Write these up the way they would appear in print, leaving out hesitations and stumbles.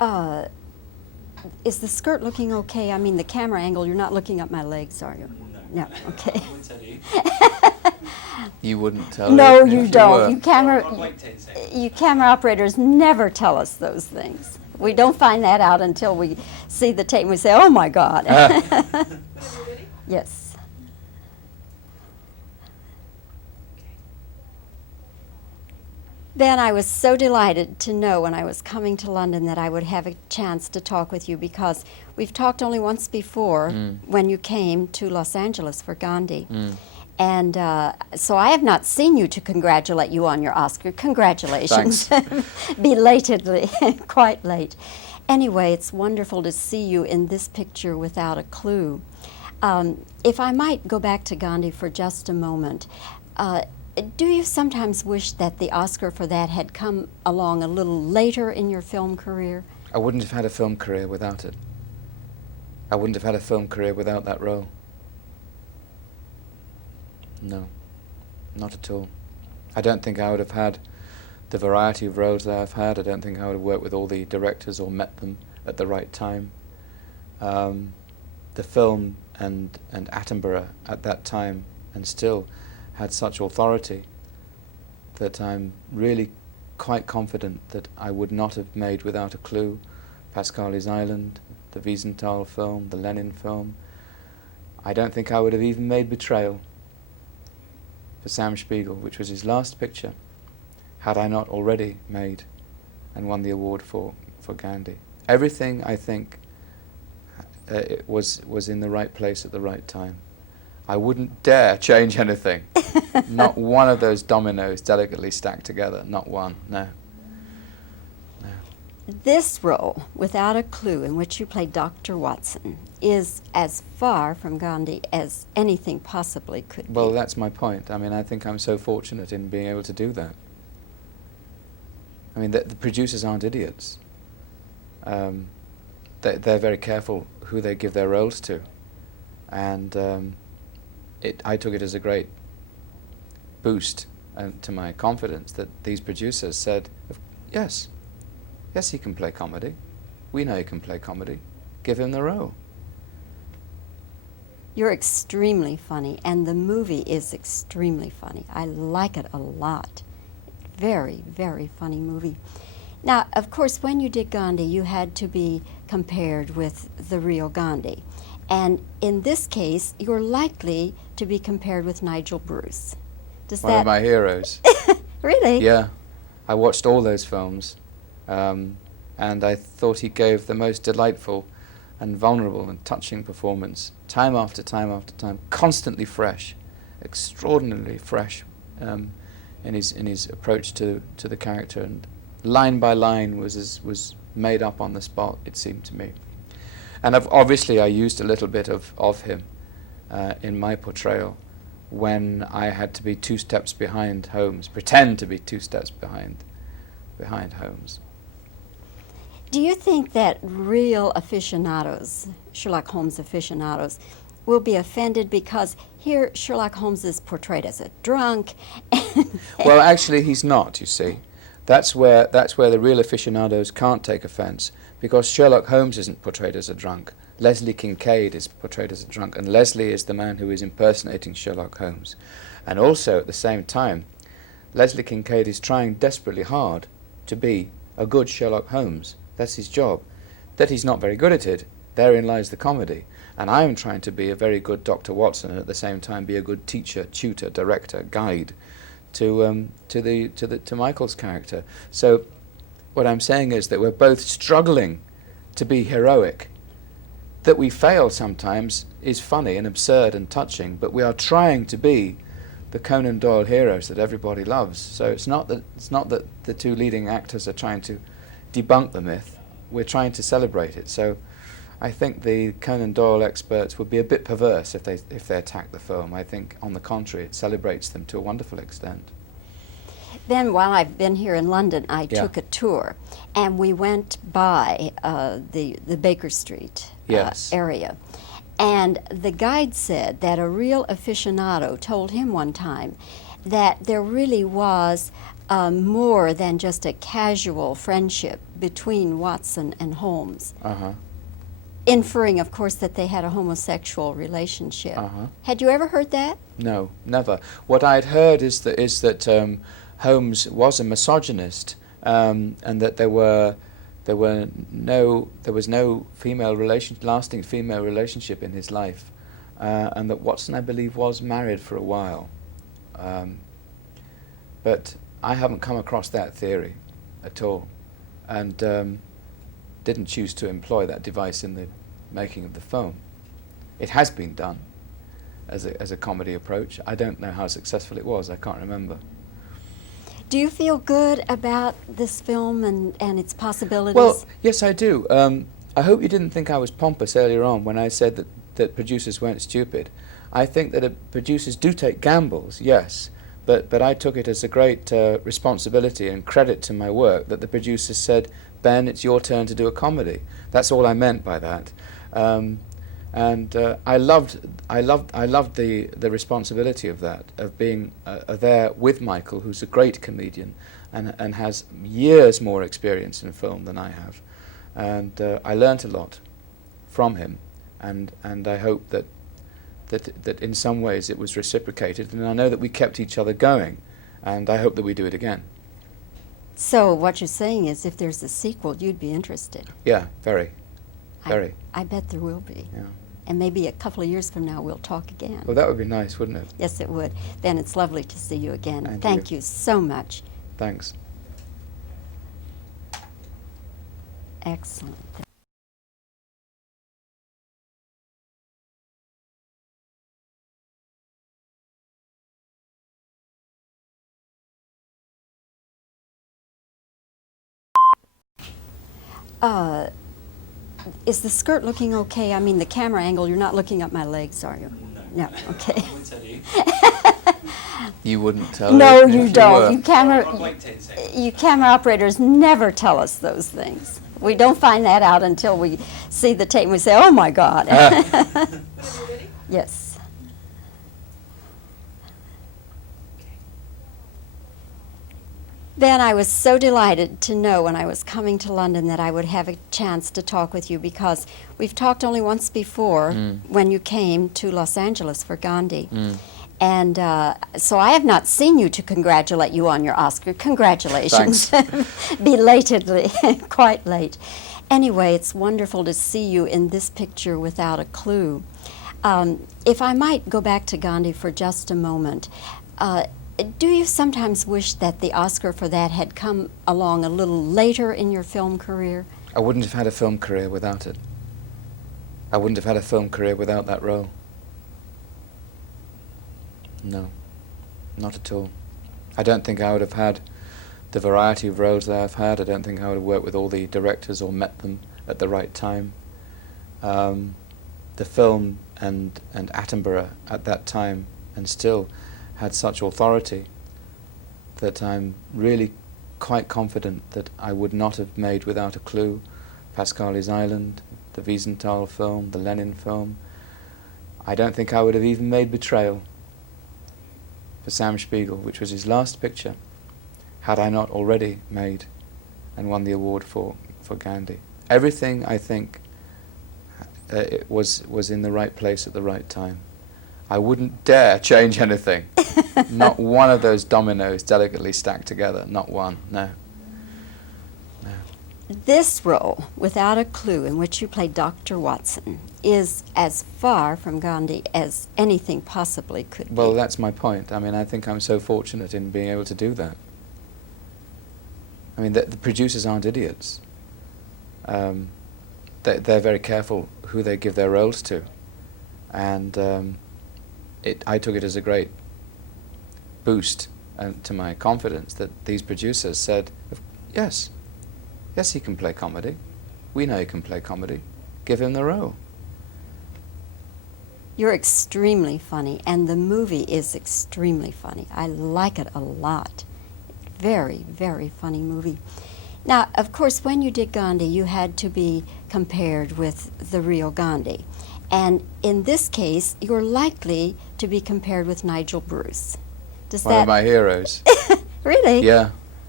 Uh, is the skirt looking okay? I mean, the camera angle, you're not looking up my legs, are you? No. No, okay. You wouldn't tell No, her if you were. don't. I'll wait 10 seconds. You camera operators never tell us those things. We don't find that out until we see the tape and we say, oh my God. Yes. Ben, I was so delighted to know when I was coming to London that I would have a chance to talk with you, because we've talked only once before when you came to Los Angeles for Gandhi. And so I have not seen you to congratulate you on your Oscar. Congratulations. Belatedly, quite late. Anyway, it's wonderful to see you in this picture without a clue. If I might go back to Gandhi for just a moment, do you sometimes wish that the Oscar for that had come along a little later in your film career? I wouldn't have had a film career without it. I wouldn't have had a film career without that role. No, not at all. I don't think I would have had the variety of roles that I've had. I don't think I would have worked with all the directors or met them at the right time. The film and Attenborough at that time, and still, had such authority that I'm really quite confident that I would not have made Without a Clue, Pascali's Island, the Wiesenthal film, the Lenin film. I don't think I would have even made Betrayal for Sam Spiegel, which was his last picture, had I not already made and won the award for Gandhi. Everything, I think, it was in the right place at the right time. I wouldn't dare change anything. Not one of those dominoes delicately stacked together. Not one, no. No. This role, Without a Clue, in which you play Dr. Watson, is as far from Gandhi as anything possibly could be. Well, that's my point. I mean, I think I'm so fortunate in being able to do that. I mean, the producers aren't idiots. They're very careful who they give their roles to. And I took it as a great boost to my confidence that these producers said, yes, he can play comedy. We know he can play comedy. Give him the role. You're extremely funny, and the movie is extremely funny. I like it a lot. Very, very funny movie. Now, of course, when you did Gandhi, you had to be compared with the real Gandhi. And in this case, you're likely to be compared with Nigel Bruce. One of my heroes. Really? Yeah. I watched all those films, and I thought he gave the most delightful and vulnerable and touching performance, time after time after time, constantly fresh, extraordinarily fresh in his approach to the character, and line by line was made up on the spot, it seemed to me. And obviously I used a little bit of him in my portrayal when I had to be 2 steps behind Holmes, pretend to be 2 steps behind Holmes. Do you think that real aficionados, Sherlock Holmes aficionados, will be offended because here Sherlock Holmes is portrayed as a drunk? Well, actually he's not, you see. That's where the real aficionados can't take offense, because Sherlock Holmes isn't portrayed as a drunk. Leslie Kincaid is portrayed as a drunk, and Leslie is the man who is impersonating Sherlock Holmes. And also, at the same time, Leslie Kincaid is trying desperately hard to be a good Sherlock Holmes. That's his job. That he's not very good at it, therein lies the comedy. And I'm trying to be a very good Dr. Watson, and at the same time be a good teacher, tutor, director, guide to Michael's character. So what I'm saying is that we're both struggling to be heroic. That we fail sometimes is funny and absurd and touching, but we are trying to be the Conan Doyle heroes that everybody loves. So it's not that the 2 leading actors are trying to debunk the myth. We're trying to celebrate it. So I think the Conan Doyle experts would be a bit perverse if they attack the film. I think, on the contrary, it celebrates them to a wonderful extent. Then, while I've been here in London, I took a tour, and we went by the Baker Street area. And the guide said that a real aficionado told him one time that there really was more than just a casual friendship between Watson and Holmes, inferring, of course, that they had a homosexual relationship. Had you ever heard that? No, never. What I'd heard is that Holmes was a misogynist, and that there was no lasting female relationship in his life, and that Watson, I believe, was married for a while. But I haven't come across that theory at all, and didn't choose to employ that device in the making of the film. It has been done as a comedy approach. I don't know how successful it was. I can't remember. Do you feel good about this film and its possibilities? Well, yes, I do. I hope you didn't think I was pompous earlier on when I said that producers weren't stupid. I think that producers do take gambles, yes, but I took it as a great responsibility and credit to my work that the producers said, Ben, it's your turn to do a comedy. That's all I meant by that. And I loved the responsibility of that, of being there with Michael, who's a great comedian and has years more experience in film than I have. And I learnt a lot from him, and I hope that in some ways it was reciprocated, and I know that we kept each other going, and I hope that we do it again. So what you're saying is if there's a sequel, you'd be interested? Yeah, very. Very. I bet there will be. Yeah. And maybe a couple of years from now we'll talk again. Well, that would be nice, wouldn't it? Yes, it would. Ben, it's lovely to see you again. And Thank you so much. Thanks. Excellent. Is the skirt looking okay? I mean, the camera angle, you're not looking up my legs, are you? No. Okay. I won't tell you. You wouldn't tell No, me you if don't. were. You camera, I'll wait 10 seconds. you camera operators never tell us those things. We don't find that out until we see the tape and we say, oh my God. Yes. Ben, I was so delighted to know when I was coming to London that I would have a chance to talk with you, because we've talked only once before when you came to Los Angeles for Gandhi. And so I have not seen you to congratulate you on your Oscar. Congratulations. Belatedly, quite late. Anyway, it's wonderful to see you in this picture without a clue. If I might go back to Gandhi for just a moment, do you sometimes wish that the Oscar for that had come along a little later in your film career? I wouldn't have had a film career without it. I wouldn't have had a film career without that role. No, not at all. I don't think I would have had the variety of roles that I've had. I don't think I would have worked with all the directors or met them at the right time. The film and Attenborough at that time, and still, had such authority that I'm really quite confident that I would not have made without a clue Pascali's Island, the Wiesenthal film, the Lenin film. I don't think I would have even made Betrayal for Sam Spiegel, which was his last picture, had I not already made and won the award for Gandhi. Everything, I think, it was in the right place at the right time. I wouldn't dare change anything. Not one of those dominoes delicately stacked together. Not one, no. No. This role, Without a Clue, in which you play Dr. Watson, is as far from Gandhi as anything possibly could be. Well, that's my point. I mean, I think I'm so fortunate in being able to do that. I mean, the producers aren't idiots. They're very careful who they give their roles to. And I took it as a great boost to my confidence that these producers said, yes, he can play comedy. We know he can play comedy. Give him the role. You're extremely funny, and the movie is extremely funny. I like it a lot. Very, very funny movie. Now, of course, when you did Gandhi, you had to be compared with the real Gandhi. And in this case, you're likely to be compared with Nigel Bruce. Does One that... of my heroes. Really? Yeah,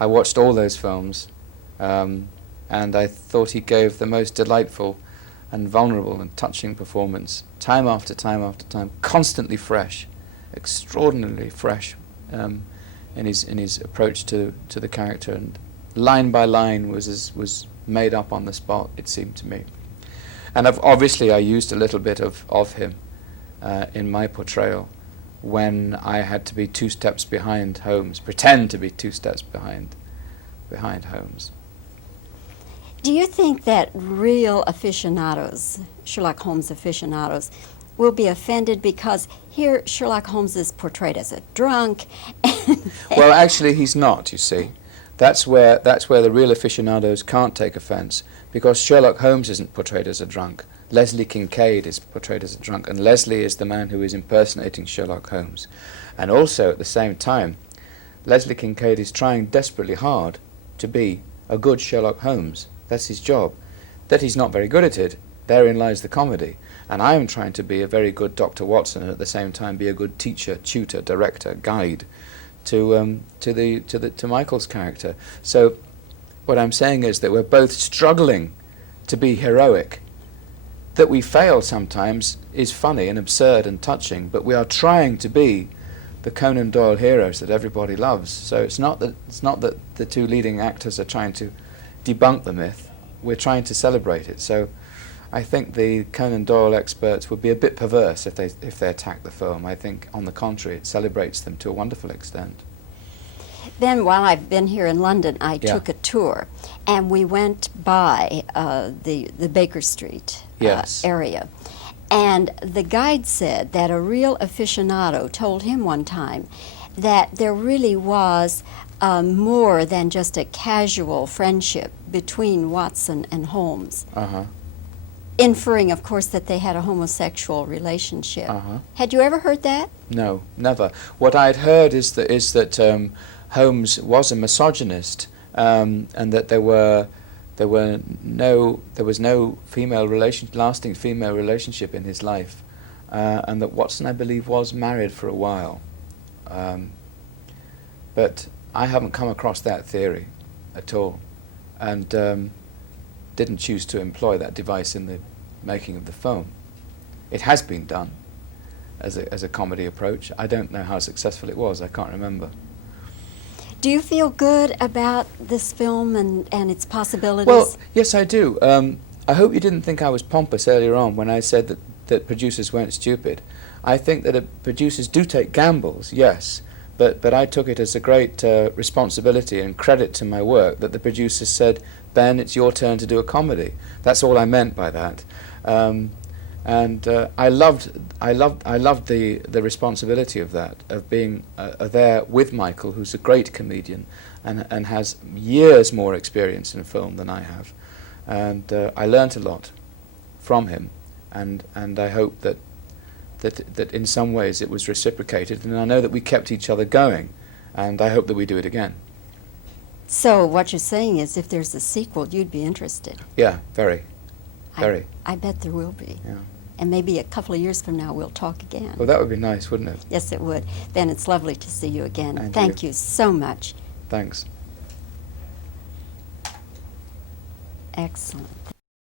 I watched all those films, and I thought he gave the most delightful and vulnerable and touching performance, time after time after time, constantly fresh, extraordinarily fresh in his approach to the character, and line by line was made up on the spot, it seemed to me. And obviously I used a little bit of him in my portrayal when I had to be 2 steps behind Holmes, pretend to be 2 steps behind Holmes. Do you think that real aficionados, Sherlock Holmes aficionados, will be offended because here Sherlock Holmes is portrayed as a drunk? Well, actually he's not, you see. That's where the real aficionados can't take offense, because Sherlock Holmes isn't portrayed as a drunk. Leslie Kincaid is portrayed as a drunk, and Leslie is the man who is impersonating Sherlock Holmes. And also, at the same time, Leslie Kincaid is trying desperately hard to be a good Sherlock Holmes. That's his job. That he's not very good at it, therein lies the comedy. And I am trying to be a very good Dr. Watson, and at the same time be a good teacher, tutor, director, guide to Michael's character. So what I'm saying is that we're both struggling to be heroic. That we fail sometimes is funny and absurd and touching, but we are trying to be the Conan Doyle heroes that everybody loves. So it's not that the 2 leading actors are trying to debunk the myth. We're trying to celebrate it. So I think the Conan Doyle experts would be a bit perverse if they attack the film. I think, on the contrary, it celebrates them to a wonderful extent. Then, while I've been here in London, I Yeah. took a tour, and we went by the Baker Street Yes. area. And the guide said that a real aficionado told him one time that there really was more than just a casual friendship between Watson and Holmes, Uh-huh. inferring, of course, that they had a homosexual relationship. Uh-huh. Had you ever heard that? No, never. What I'd heard is that Holmes was a misogynist, and that there was no lasting female relationship in his life, and that Watson, I believe, was married for a while. But I haven't come across that theory at all, and didn't choose to employ that device in the making of the film. It has been done as a comedy approach. I don't know how successful it was. I can't remember. Do you feel good about this film and its possibilities? Well, yes, I do. I hope you didn't think I was pompous earlier on when I said that producers weren't stupid. I think that producers do take gambles, yes, but I took it as a great responsibility and credit to my work that the producers said, Ben, it's your turn to do a comedy. That's all I meant by that. And I loved the responsibility of that, of being there with Michael, who's a great comedian and has years more experience in film than I have. And I learnt a lot from him, and I hope that in some ways it was reciprocated, and I know that we kept each other going, and I hope that we do it again. So what you're saying is if there's a sequel, you'd be interested. Yeah, very. Very. I bet there will be. Yeah. And maybe a couple of years from now we'll talk again. Well, that would be nice, wouldn't it? Yes, it would. Ben, it's lovely to see you again. And Thank you so much. Thanks. Excellent.